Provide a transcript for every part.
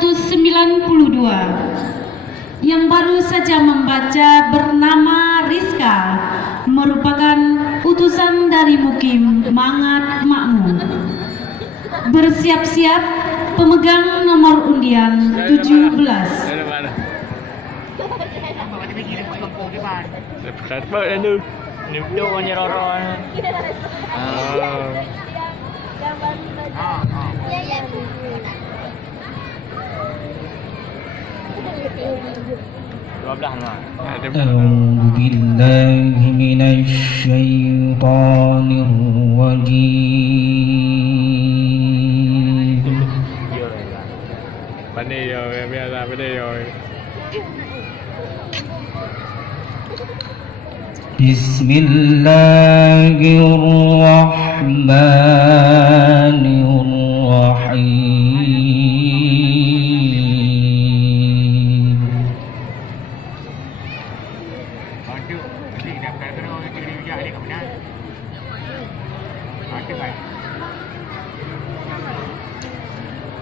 192. Yang baru saja membaca bernama Rizka, merupakan utusan dari Mukim Mangat Makmur. Bersiap-siap pemegang nomor undian 17. أعوذ بالله من الشيطان الرجيم بسم الله الرحمن الرحيم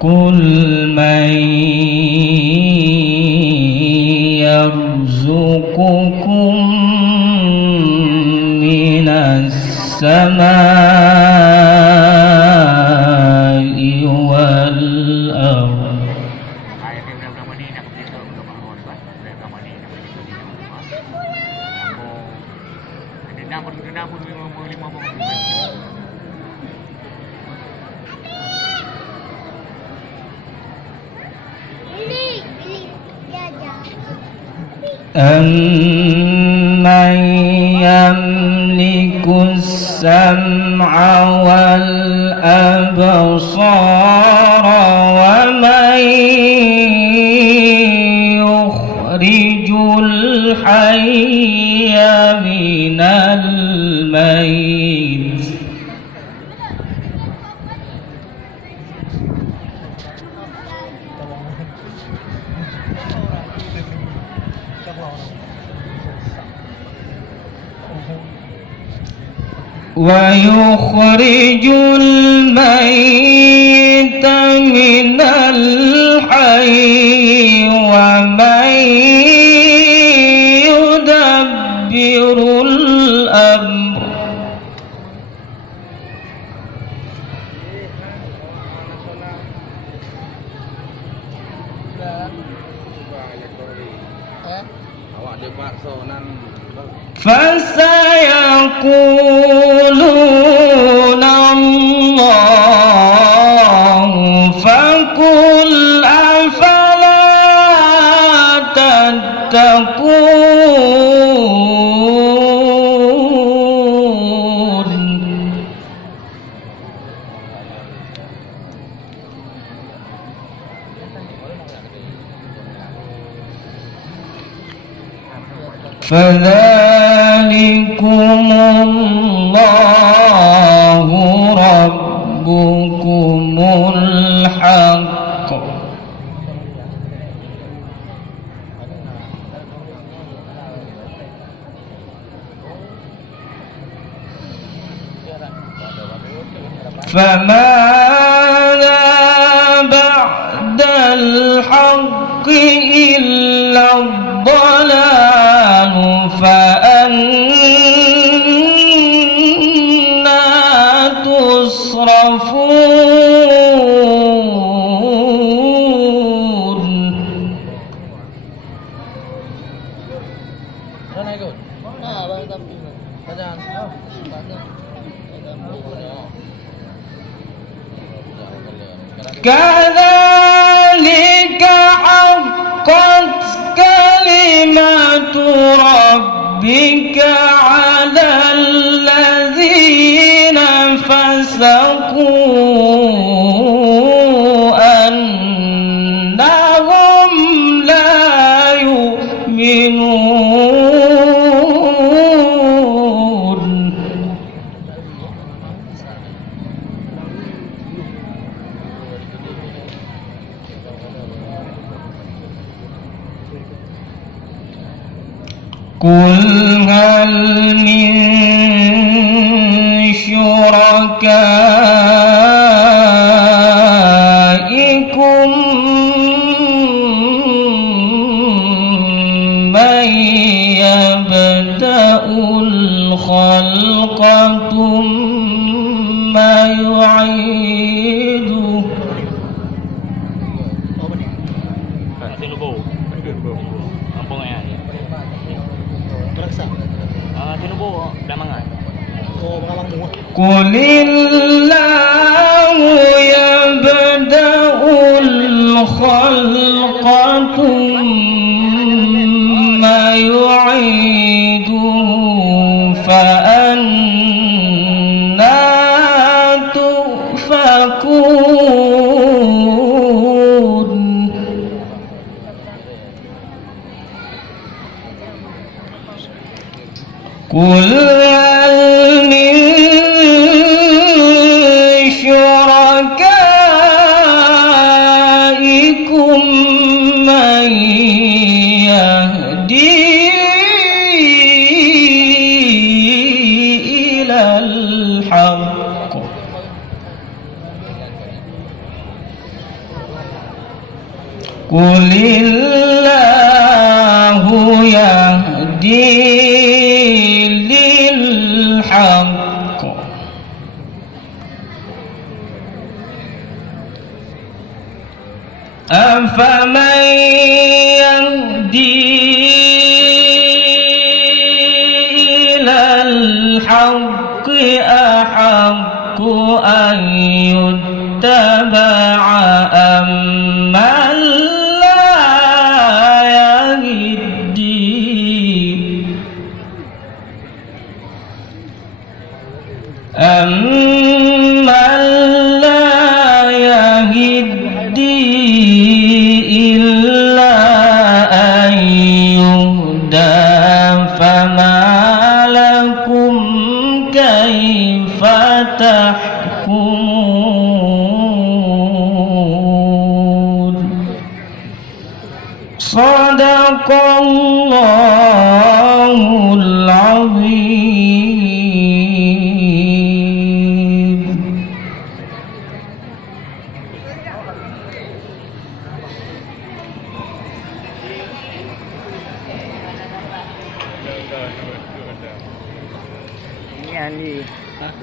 قل من يرزقكم من السماء والأرض أَمَّنْ يَمْلِكُ السَّمْعَ وَالْأَبْصَارَ وَمَنْ يُخْرِجُ الْحَيَّ مِنَ الْمَيِّتِ ويخرج الميت من الحي ومن يدبر الأمر فسيقولون الله فقل أفلا تتقون فذلكم الله ربكم الحق فماذا بعد الحق إلا الضلال فأنا تصرفون كذلك حقت كلمة ربك على الذين فسقوا أنهم لا يؤمنون قل هل من شركائكم الخلق ثم يعيده Tinubu. Kampung ayah ni. Tinubu Damangan. قل الله يبدأ الخلق ثم يعيده فأنى تؤفكون قل هل من شركائكم من يهدي إلى الحق قل الله يهدي للحق أفمن يهدي إلى الحق أحق أن يتبع أمن لا يهدي أمن لا يهدي إلا أن يهدى فما لكم كيف تحكمون صدق الله العظيم.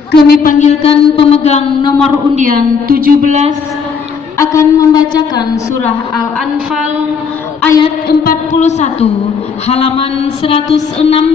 Kami panggilkan pemegang nomor undian 17 akan membacakan surah Al-Anfal ayat 41 halaman 106.